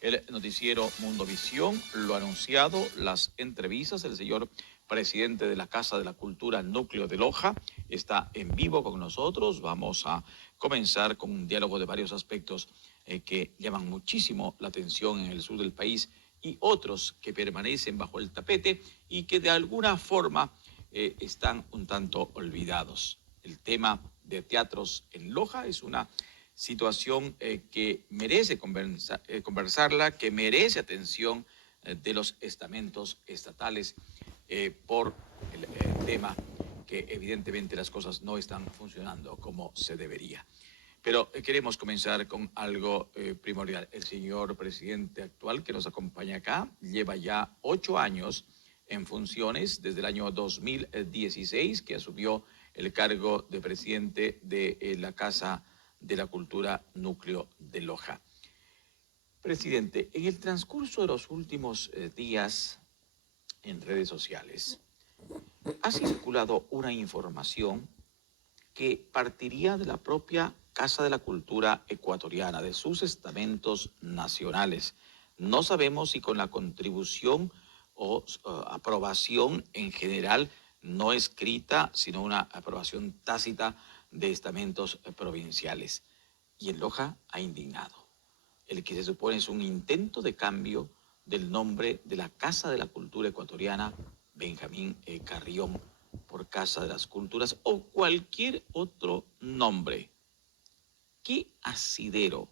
El noticiero Mundovisión lo ha anunciado, las entrevistas. El señor presidente de la Casa de la Cultura Núcleo de Loja está en vivo con nosotros. Vamos a comenzar con un diálogo de varios aspectos que llaman muchísimo la atención en el sur del país y otros que permanecen bajo el tapete y que de alguna forma están un tanto olvidados. El tema de teatros en Loja es una situación que merece conversarla, que merece atención de los estamentos estatales por el tema que evidentemente las cosas no están funcionando como se debería. Pero queremos comenzar con algo primordial. El señor presidente actual que nos acompaña acá lleva ya 8 años en funciones desde el año 2016 que asumió el cargo de presidente de la Casa de la Cultura Núcleo de Loja. Presidente, en el transcurso de los últimos días en redes sociales ha circulado una información que partiría de la propia Casa de la Cultura ecuatoriana, de sus estamentos nacionales. No sabemos si con la contribución o aprobación en general, no escrita, sino una aprobación tácita de estamentos provinciales. Y en Loja ha indignado. El que se supone es un intento de cambio del nombre de la Casa de la Cultura ecuatoriana, Benjamín Carrión, por Casa de las Culturas o cualquier otro nombre. ¿Qué asidero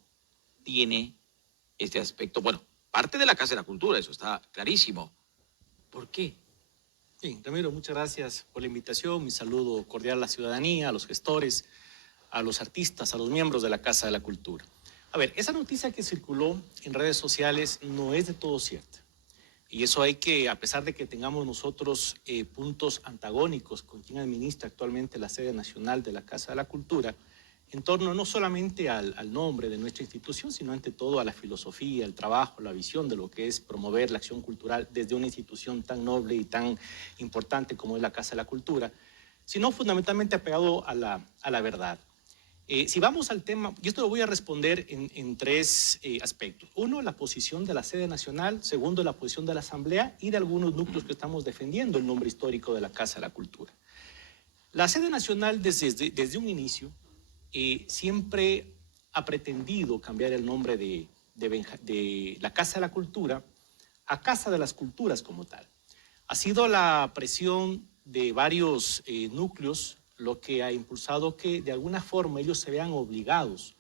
tiene este aspecto? Bueno, parte de la Casa de la Cultura, eso está clarísimo. ¿Por qué? Sí, Ramiro, muchas gracias por la invitación. Mi saludo cordial a la ciudadanía, a los gestores, a los artistas, a los miembros de la Casa de la Cultura. A ver, esa noticia que circuló en redes sociales no es de todo cierta. Y eso hay que, a pesar de que tengamos nosotros puntos antagónicos con quien administra actualmente la sede nacional de la Casa de la Cultura, en torno no solamente al nombre de nuestra institución, sino ante todo a la filosofía, el trabajo, la visión de lo que es promover la acción cultural desde una institución tan noble y tan importante como es la Casa de la Cultura, sino fundamentalmente apegado a la verdad. Si vamos al tema, y esto lo voy a responder en tres aspectos. Uno, la posición de la sede nacional. Segundo, la posición de la Asamblea y de algunos núcleos que estamos defendiendo el nombre histórico de la Casa de la Cultura. La sede nacional desde un inicio siempre ha pretendido cambiar el nombre de la Casa de la Cultura a Casa de las Culturas como tal. Ha sido la presión de varios núcleos lo que ha impulsado que de alguna forma ellos se vean obligados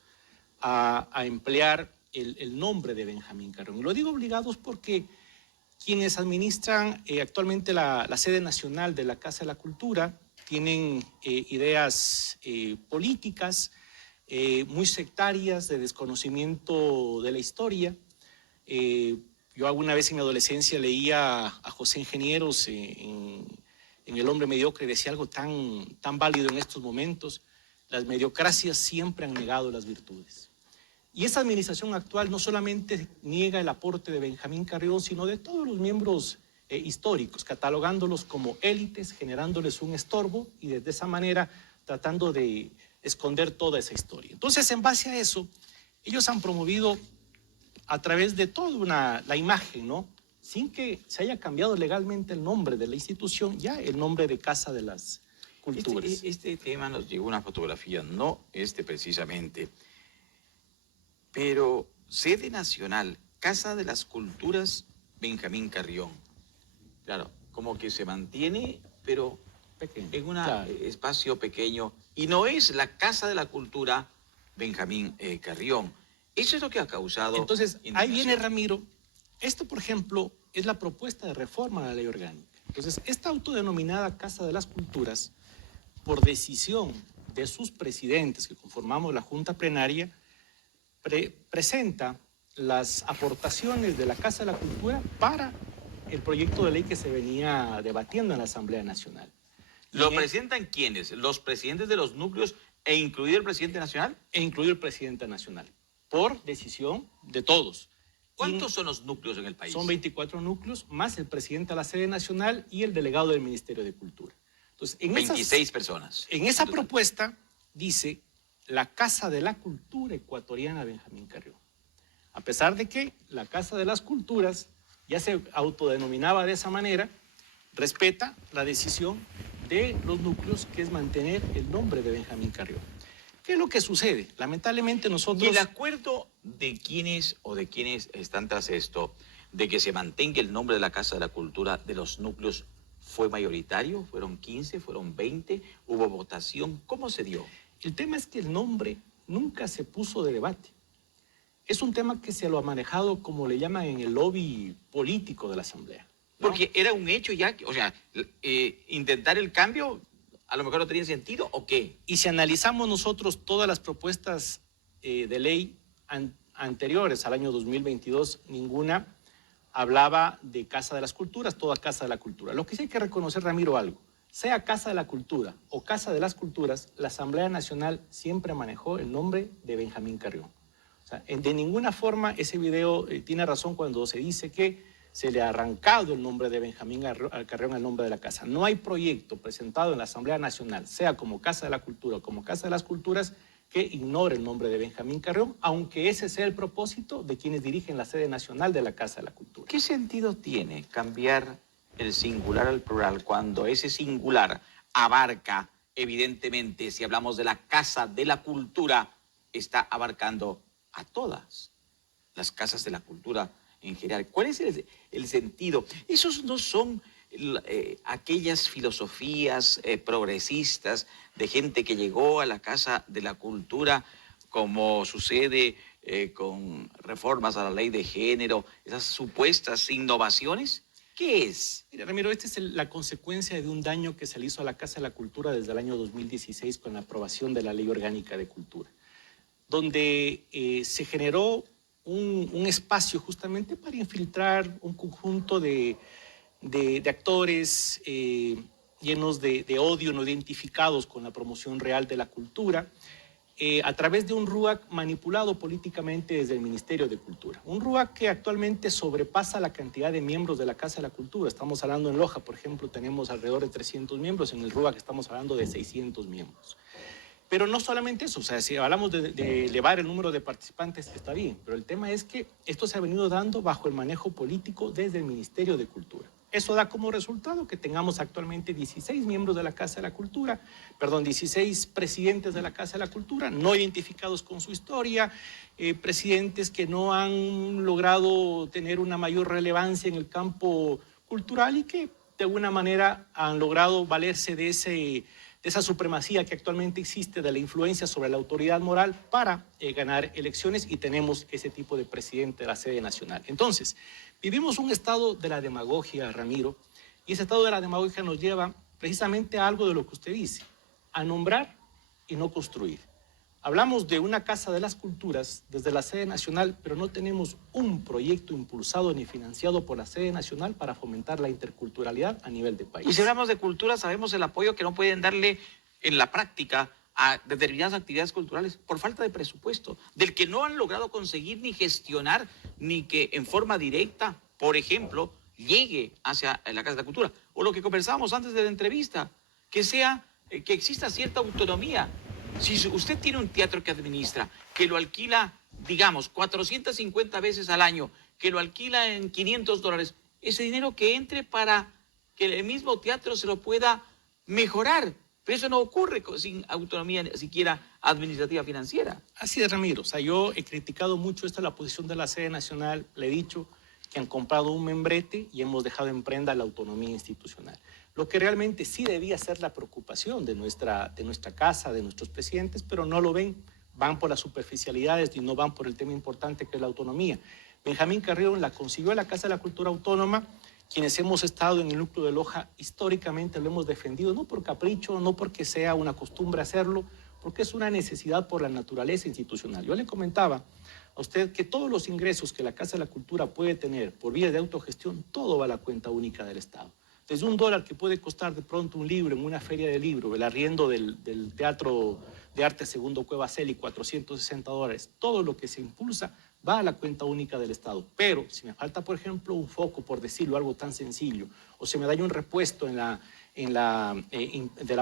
a emplear el nombre de Benjamín Carrión. Y lo digo obligados porque quienes administran actualmente la sede nacional de la Casa de la Cultura tienen ideas políticas muy sectarias, de desconocimiento de la historia. Yo alguna vez en mi adolescencia leía a José Ingenieros en El hombre mediocre, decía algo tan válido en estos momentos: las mediocracias siempre han negado las virtudes. Y esa administración actual no solamente niega el aporte de Benjamín Carrión, sino de todos los miembros históricos, catalogándolos como élites, generándoles un estorbo y desde esa manera tratando de esconder toda esa historia. Entonces, en base a eso, ellos han promovido a través de toda la imagen, ¿no?, sin que se haya cambiado legalmente el nombre de la institución, ya el nombre de Casa de las Culturas. Este tema nos llegó una fotografía, no precisamente, pero sede nacional, Casa de las Culturas, Benjamín Carrión. Claro, como que se mantiene, pero pequeño, en un espacio pequeño, y no es la Casa de la Cultura Benjamín Carrión. Eso es lo que ha causado. Entonces, ahí viene Ramiro. Esto, por ejemplo, es la propuesta de reforma a la ley orgánica. Entonces, esta autodenominada Casa de las Culturas, por decisión de sus presidentes que conformamos la Junta Plenaria, presenta las aportaciones de la Casa de la Cultura para el proyecto de ley que se venía debatiendo en la Asamblea Nacional. ¿Lo presentan quiénes? ¿Los presidentes de los núcleos e incluido el presidente nacional? E incluido el presidente nacional, por decisión de todos. ¿Cuántos son los núcleos en el país? Son 24 núcleos, más el presidente de la sede nacional y el delegado del Ministerio de Cultura. Entonces, 26 personas. En esa propuesta dice la Casa de la Cultura ecuatoriana Benjamín Carrión. A pesar de que la Casa de las Culturas ya se autodenominaba de esa manera, respeta la decisión de los núcleos, que es mantener el nombre de Benjamín Carrión. ¿Qué es lo que sucede? Lamentablemente nosotros... ¿Y el acuerdo de quienes están tras esto, de que se mantenga el nombre de la Casa de la Cultura de los núcleos, fue mayoritario? ¿Fueron 15? ¿Fueron 20? ¿Hubo votación? ¿Cómo se dio? El tema es que el nombre nunca se puso de debate. Es un tema que se lo ha manejado, como le llaman, en el lobby político de la Asamblea, ¿no? Porque era un hecho ya, o sea, intentar el cambio a lo mejor no tenía sentido, ¿o qué? Y si analizamos nosotros todas las propuestas de ley anteriores al año 2022, ninguna hablaba de Casa de las Culturas, toda Casa de la Cultura. Lo que sí hay que reconocer, Ramiro, algo. Sea Casa de la Cultura o Casa de las Culturas, la Asamblea Nacional siempre manejó el nombre de Benjamín Carrión. O sea, de ninguna forma ese video tiene razón cuando se dice que se le ha arrancado el nombre de Benjamín Carrión al nombre de la casa. No hay proyecto presentado en la Asamblea Nacional, sea como Casa de la Cultura o como Casa de las Culturas, que ignore el nombre de Benjamín Carrión, aunque ese sea el propósito de quienes dirigen la sede nacional de la Casa de la Cultura. ¿Qué sentido tiene cambiar el singular al plural cuando ese singular abarca, evidentemente, si hablamos de la Casa de la Cultura, está abarcando a todas las casas de la cultura en general? ¿Cuál es el sentido? Esos no son aquellas filosofías progresistas de gente que llegó a la Casa de la Cultura, como sucede con reformas a la ley de género, esas supuestas innovaciones. ¿Qué es? Mira, Ramiro, esta es la consecuencia de un daño que se le hizo a la Casa de la Cultura desde el año 2016 con la aprobación de la Ley Orgánica de Cultura, donde se generó un espacio justamente para infiltrar un conjunto de actores llenos de odio, no identificados con la promoción real de la cultura, a través de un RUAC manipulado políticamente desde el Ministerio de Cultura. Un RUAC que actualmente sobrepasa la cantidad de miembros de la Casa de la Cultura. Estamos hablando en Loja, por ejemplo, tenemos alrededor de 300 miembros, en el RUAC estamos hablando de 600 miembros. Pero no solamente eso, o sea, si hablamos de elevar el número de participantes, está bien, pero el tema es que esto se ha venido dando bajo el manejo político desde el Ministerio de Cultura. Eso da como resultado que tengamos actualmente 16 miembros de la Casa de la Cultura, 16 presidentes de la Casa de la Cultura, no identificados con su historia, presidentes que no han logrado tener una mayor relevancia en el campo cultural y que de alguna manera han logrado valerse de esa supremacía que actualmente existe, de la influencia sobre la autoridad moral para ganar elecciones, y tenemos ese tipo de presidente de la sede nacional. Entonces, vivimos un estado de la demagogia, Ramiro, y ese estado de la demagogia nos lleva precisamente a algo de lo que usted dice, a nombrar y no construir. Hablamos de una Casa de las Culturas desde la sede nacional, pero no tenemos un proyecto impulsado ni financiado por la sede nacional para fomentar la interculturalidad a nivel de país. Y si hablamos de cultura, sabemos el apoyo que no pueden darle en la práctica a determinadas actividades culturales por falta de presupuesto, del que no han logrado conseguir ni gestionar, ni que en forma directa, por ejemplo, llegue hacia la Casa de la Cultura. O lo que conversábamos antes de la entrevista, que exista cierta autonomía. Si usted tiene un teatro que administra, que lo alquila, digamos, 450 veces al año, que lo alquila en $500, ese dinero que entre para que el mismo teatro se lo pueda mejorar. Pero eso no ocurre sin autonomía siquiera administrativa financiera. Así es, Ramiro. O sea, yo he criticado mucho la posición de la sede nacional. Le he dicho que han comprado un membrete y hemos dejado en prenda la autonomía institucional. Lo que realmente sí debía ser la preocupación de nuestra casa, de nuestros presidentes, pero no lo ven. Van por las superficialidades y no van por el tema importante que es la autonomía. Benjamín Carrión la consiguió en la Casa de la Cultura Autónoma. Quienes hemos estado en el núcleo de Loja, históricamente lo hemos defendido, no por capricho, no porque sea una costumbre hacerlo, porque es una necesidad por la naturaleza institucional. Yo le comentaba a usted que todos los ingresos que la Casa de la Cultura puede tener por vía de autogestión, todo va a la cuenta única del Estado. Desde $1 que puede costar de pronto un libro en una feria de libro, el arriendo del Teatro de Arte Segundo Cueva Celi, $460, todo lo que se impulsa va a la cuenta única del Estado. Pero si me falta, por ejemplo, un foco, por decirlo, algo tan sencillo, o se me daña un repuesto de la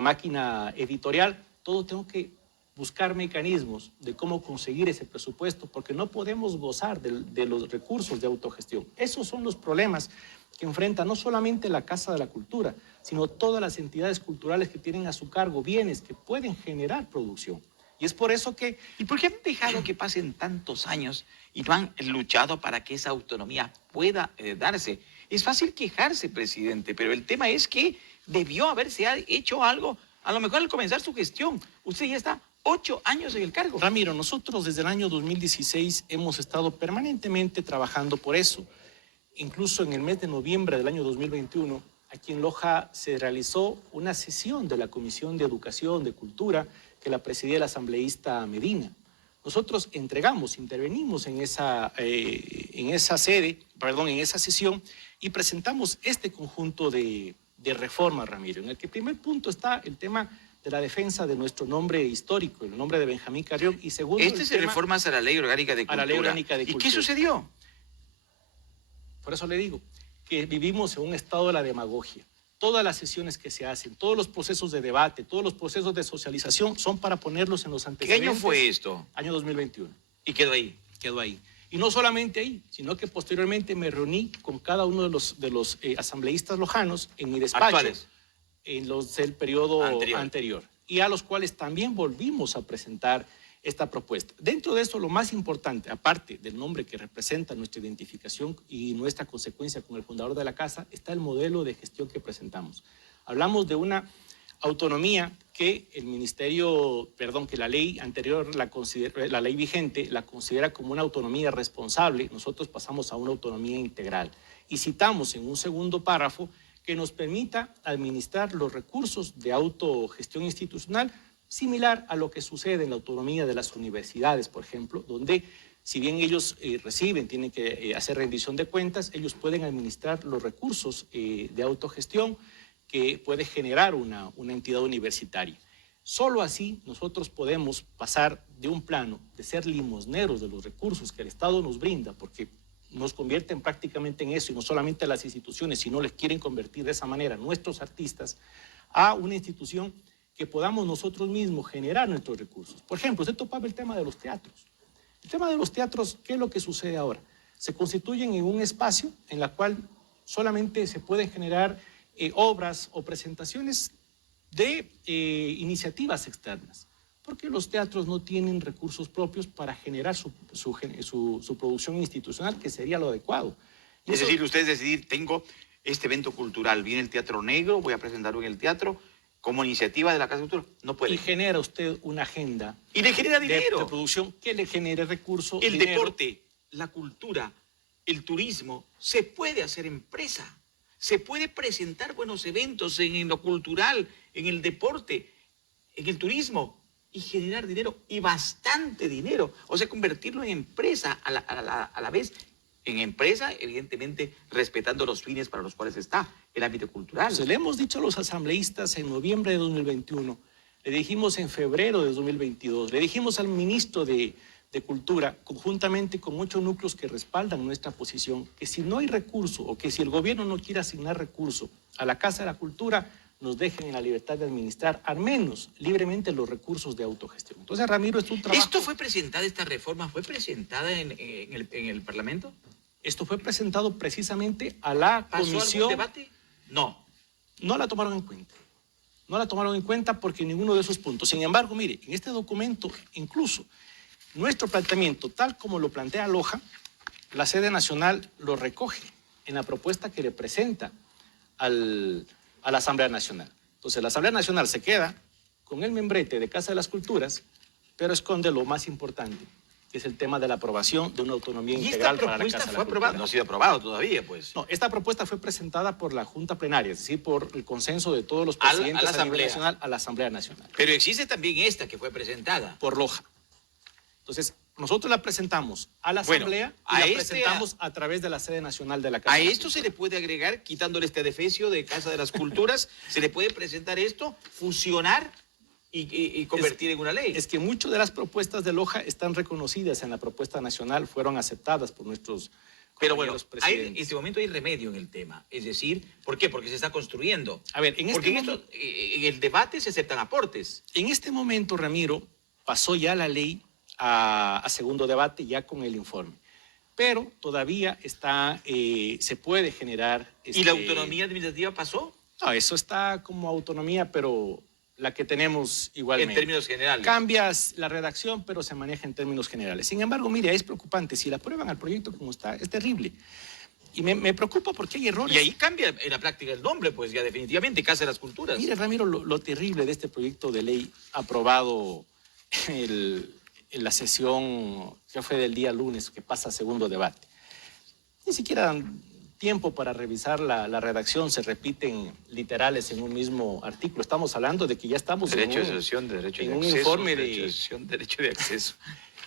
máquina editorial, todo tengo que buscar mecanismos de cómo conseguir ese presupuesto, porque no podemos gozar de los recursos de autogestión. Esos son los problemas que enfrenta no solamente la Casa de la Cultura, sino todas las entidades culturales que tienen a su cargo bienes que pueden generar producción. Y es por eso que... ¿Y por qué han dejado que pasen tantos años y no han luchado para que esa autonomía pueda darse? Es fácil quejarse, presidente, pero el tema es que debió haberse hecho algo, a lo mejor al comenzar su gestión. Usted ya está 8 años en el cargo. Ramiro, nosotros desde el año 2016 hemos estado permanentemente trabajando por eso. Incluso en el mes de noviembre del año 2021, aquí en Loja se realizó una sesión de la Comisión de Educación, de Cultura, que la presidía el asambleísta Medina. Nosotros intervenimos en esa sesión y presentamos este conjunto de reformas, Ramiro, en el que el primer punto está el tema de la defensa de nuestro nombre histórico, el nombre de Benjamín Carrión, y segundo... Este se reformas a la Ley Orgánica de Cultura. A la Ley Orgánica de ¿Y Cultura. qué sucedió? Por eso le digo que vivimos en un estado de la demagogia. Todas las sesiones que se hacen, todos los procesos de debate, todos los procesos de socialización son para ponerlos en los antecedentes. ¿Qué año fue esto? Año 2021. Y quedó ahí. Quedó ahí. Y no solamente ahí, sino que posteriormente me reuní con cada uno de los asambleístas lojanos en mi despacho. ¿Actuales? En los del periodo anterior. Y a los cuales también volvimos a presentar esta propuesta. Dentro de esto, lo más importante, aparte del nombre que representa nuestra identificación y nuestra consecuencia con el fundador de la casa, está el modelo de gestión que presentamos. Hablamos de una autonomía que que la ley anterior, la ley vigente, la considera como una autonomía responsable. Nosotros pasamos a una autonomía integral. Y citamos en un segundo párrafo que nos permita administrar los recursos de autogestión institucional similar a lo que sucede en la autonomía de las universidades, por ejemplo, donde si bien ellos tienen que hacer rendición de cuentas, ellos pueden administrar los recursos de autogestión que puede generar una entidad universitaria. Solo así nosotros podemos pasar de un plano de ser limosneros de los recursos que el Estado nos brinda, porque nos convierten prácticamente en eso, y no solamente las instituciones, sino les quieren convertir de esa manera nuestros artistas, a una institución que podamos nosotros mismos generar nuestros recursos. Por ejemplo, usted topaba el tema de los teatros. El tema de los teatros, ¿qué es lo que sucede ahora? Se constituyen en un espacio en el cual solamente se pueden generar obras o presentaciones de iniciativas externas, porque los teatros no tienen recursos propios para generar su producción institucional, que sería lo adecuado. Es decir, ustedes decidir, tengo este evento cultural, viene el Teatro Negro, voy a presentarlo en el teatro, como iniciativa de la Casa de Cultura, no puede. Y genera usted una agenda. Y le genera dinero. De producción que le genere recursos. El deporte, la cultura, el turismo, se puede hacer empresa. Se puede presentar buenos eventos en lo cultural, en el deporte, en el turismo, y generar dinero, y bastante dinero. O sea, convertirlo en empresa a la vez. En empresa, evidentemente, respetando los fines para los cuales está el ámbito cultural. Entonces, le hemos dicho a los asambleístas en noviembre de 2021, le dijimos en febrero de 2022, le dijimos al ministro de Cultura, conjuntamente con muchos núcleos que respaldan nuestra posición, que si no hay recurso o que si el gobierno no quiere asignar recurso a la Casa de la Cultura, nos dejen en la libertad de administrar al menos libremente los recursos de autogestión. Entonces, Ramiro, es un trabajo... ¿Esto fue presentada, esta reforma, fue presentada en el Parlamento? Esto fue presentado precisamente a la comisión... ¿Pasó algún debate? No. No la tomaron en cuenta. No la tomaron en cuenta porque ninguno de esos puntos. Sin embargo, mire, en este documento, incluso nuestro planteamiento, tal como lo plantea Loja, la sede nacional lo recoge en la propuesta que le presenta a la Asamblea Nacional. Entonces, la Asamblea Nacional se queda con el membrete de Casa de las Culturas, pero esconde lo más importante, que es el tema de la aprobación de una autonomía integral para la Casa de la Cultura. ¿Y esta propuesta fue aprobada? No ha sido aprobado todavía, pues. No, esta propuesta fue presentada por la Junta Plenaria, es decir, por el consenso de todos los presidentes a nivel nacional a la Asamblea Nacional. Pero existe también esta que fue presentada. Por Loja. Entonces, nosotros la presentamos a la Asamblea y la presentamos a través de la sede nacional de la Casa de la Cultura. A esto se le puede agregar, quitándole este adefesio de Casa de las Culturas, se le puede presentar esto, fusionar y convertir en una ley. Es que muchas de las propuestas de Loja están reconocidas en la propuesta nacional, fueron aceptadas por nuestros Pero bueno, en este momento hay remedio en el tema. Es decir, ¿por qué? Porque se está construyendo. A ver, en el debate se aceptan aportes. En este momento, Ramiro, pasó ya la ley a segundo debate ya con el informe. Pero todavía se puede generar... ¿Y la autonomía administrativa pasó? No, eso está como autonomía, pero la que tenemos igualmente. En términos generales. Cambias la redacción, pero se maneja en términos generales. Sin embargo, mire, es preocupante. Si la aprueban al proyecto como está, es terrible. Y me preocupa porque hay errores. Y ahí cambia en la práctica el nombre, pues ya definitivamente, Casa de las Culturas. Mire, Ramiro, lo terrible de este proyecto de ley aprobado en la sesión que fue del día lunes, que pasa a segundo debate. Ni siquiera dan tiempo para revisar la redacción, se repiten literales en un mismo artículo. Estamos hablando de que ya estamos derecho de sesión, derecho de acceso, informe derecho de sesión, derecho de acceso.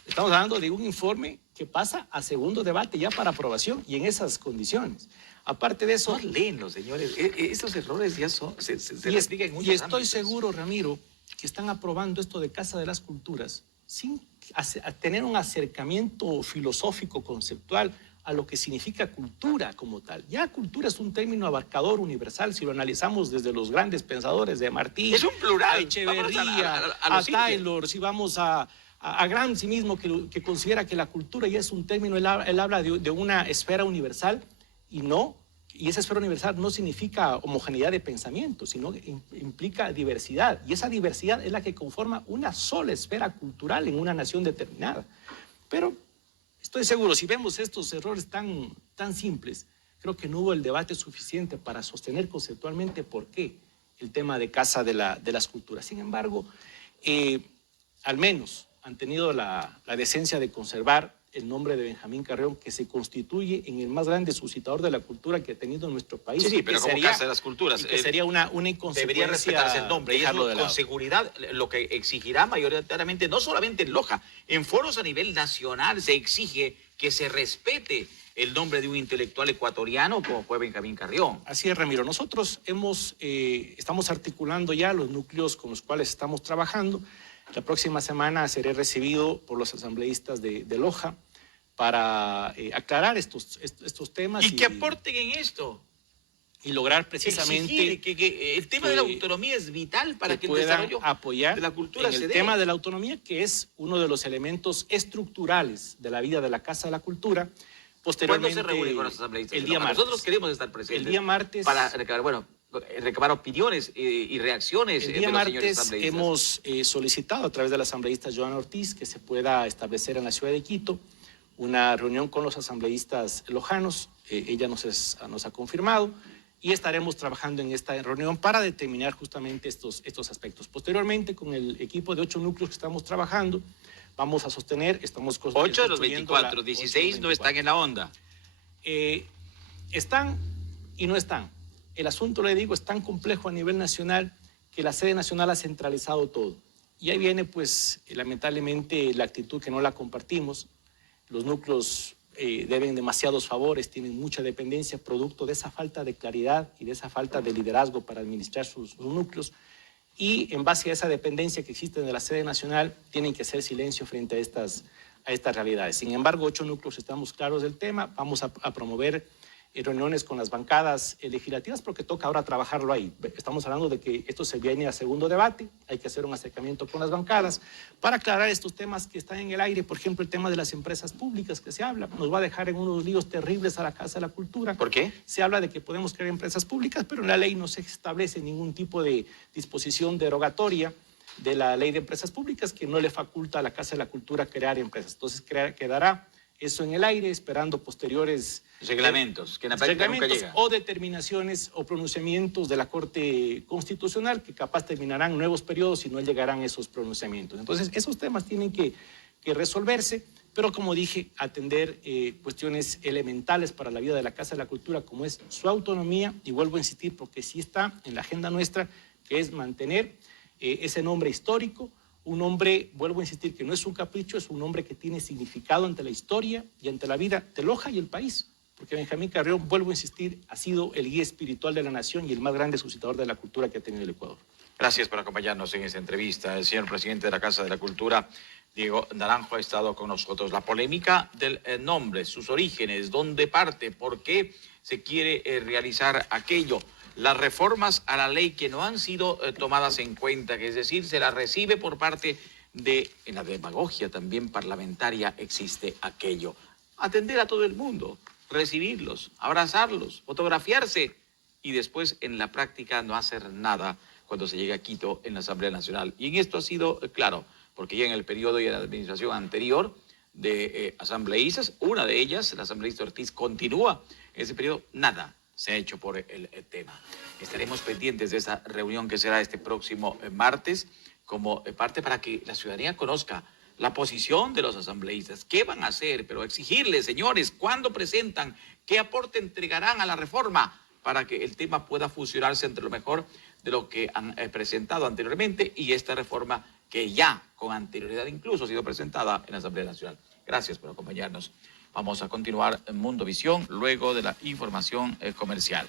Estamos hablando de un informe que pasa a segundo debate ya para aprobación y en esas condiciones. Aparte de eso... No leen los señores, estos errores ya son... Y estoy seguro, Ramiro, que están aprobando esto de Casa de las Culturas sin tener un acercamiento filosófico, conceptual, a lo que significa cultura como tal. Ya cultura es un término abarcador, universal, si lo analizamos desde los grandes pensadores de Martí, es un plural. a Echeverría, a Taylor, si vamos a Gramsci mismo, que considera que la cultura ya es un término, él habla de una esfera universal y esa esfera universal no significa homogeneidad de pensamiento, sino que implica diversidad. Y esa diversidad es la que conforma una sola esfera cultural en una nación determinada. Pero estoy seguro, si vemos estos errores tan simples, creo que no hubo el debate suficiente para sostener conceptualmente por qué el tema de Casa de las Culturas. Sin embargo, al menos han tenido la decencia de conservar el nombre de Benjamín Carrión, que se constituye en el más grande suscitador de la cultura que ha tenido nuestro país. Sí, pero como Casa de las Culturas. Que sería una inconsecuencia. Debería respetarse el nombre. Y eso, con seguridad, lo que exigirá mayoritariamente, no solamente en Loja, en foros a nivel nacional se exige que se respete el nombre de un intelectual ecuatoriano como fue Benjamín Carrión. Así es, Ramiro. Nosotros estamos articulando ya los núcleos con los cuales estamos trabajando. La próxima semana seré recibido por los asambleístas de Loja para aclarar estos temas. Y que aporten en esto. Y lograr precisamente... Exigir que el tema de la autonomía es vital para que el desarrollo apoyar de la cultura en el tema de la autonomía, que es uno de los elementos estructurales de la vida de la Casa de la Cultura. Posteriormente, ¿cuándo se reúne con los asambleístas? El día martes. Nosotros queremos estar presentes. El día martes. Para recabar opiniones y reacciones el día de los señores martes hemos solicitado a través de la asambleísta Joana Ortiz que se pueda establecer en la ciudad de Quito una reunión con los asambleístas lojanos. Ella nos ha confirmado y estaremos trabajando en esta reunión para determinar justamente estos aspectos. Posteriormente, con el equipo de 8 núcleos que estamos trabajando, vamos a sostener, estamos 8 de los 24, 16 no están en la onda. Están y no están. El asunto, le digo, es tan complejo a nivel nacional que la sede nacional ha centralizado todo. Y ahí viene, pues, lamentablemente, la actitud que no la compartimos. Los núcleos deben demasiados favores, tienen mucha dependencia, producto de esa falta de claridad y de esa falta de liderazgo para administrar sus núcleos. Y en base a esa dependencia que existe de la sede nacional, tienen que hacer silencio frente a estas realidades. Sin embargo, 8 núcleos estamos claros del tema, vamos a promover reuniones con las bancadas legislativas porque toca ahora trabajarlo ahí. Estamos hablando de que esto se viene a segundo debate, hay que hacer un acercamiento con las bancadas para aclarar estos temas que están en el aire. Por ejemplo, el tema de las empresas públicas que se habla, nos va a dejar en unos líos terribles a la Casa de la Cultura. ¿Por qué? Se habla de que podemos crear empresas públicas, pero en la ley no se establece ningún tipo de disposición derogatoria de la ley de empresas públicas que no le faculta a la Casa de la Cultura crear empresas. Entonces quedará eso en el aire, esperando posteriores reglamentos, que en la práctica nunca llegan. O determinaciones o pronunciamientos de la Corte Constitucional que capaz terminarán nuevos periodos y no llegarán esos pronunciamientos. Entonces, esos temas tienen que resolverse, pero como dije, atender cuestiones elementales para la vida de la Casa de la Cultura, como es su autonomía, y vuelvo a insistir, porque sí está en la agenda nuestra, que es mantener ese nombre histórico. Un nombre, vuelvo a insistir, que no es un capricho, es un nombre que tiene significado ante la historia y ante la vida de Loja y el país. Porque Benjamín Carrión, vuelvo a insistir, ha sido el guía espiritual de la nación y el más grande suscitador de la cultura que ha tenido el Ecuador. Gracias por acompañarnos en esta entrevista. El señor presidente de la Casa de la Cultura, Diego Naranjo, ha estado con nosotros. La polémica del nombre, sus orígenes, dónde parte, por qué se quiere realizar aquello. Las reformas a la ley que no han sido tomadas en cuenta, que es decir, se las recibe por parte en la demagogia también parlamentaria existe aquello. Atender a todo el mundo, recibirlos, abrazarlos, fotografiarse y después en la práctica no hacer nada cuando se llegue a Quito en la Asamblea Nacional. Y en esto ha sido claro, porque ya en el periodo y en la administración anterior de asambleístas, una de ellas, la asambleísta Ortiz, continúa en ese periodo, nada se ha hecho por el tema. Estaremos pendientes de esta reunión que será este próximo martes como parte para que la ciudadanía conozca la posición de los asambleístas, qué van a hacer, pero exigirles, señores, cuándo presentan, qué aporte entregarán a la reforma para que el tema pueda fusionarse entre lo mejor de lo que han presentado anteriormente y esta reforma que ya con anterioridad incluso ha sido presentada en la Asamblea Nacional. Gracias por acompañarnos. Vamos a continuar en Mundo Visión luego de la información comercial.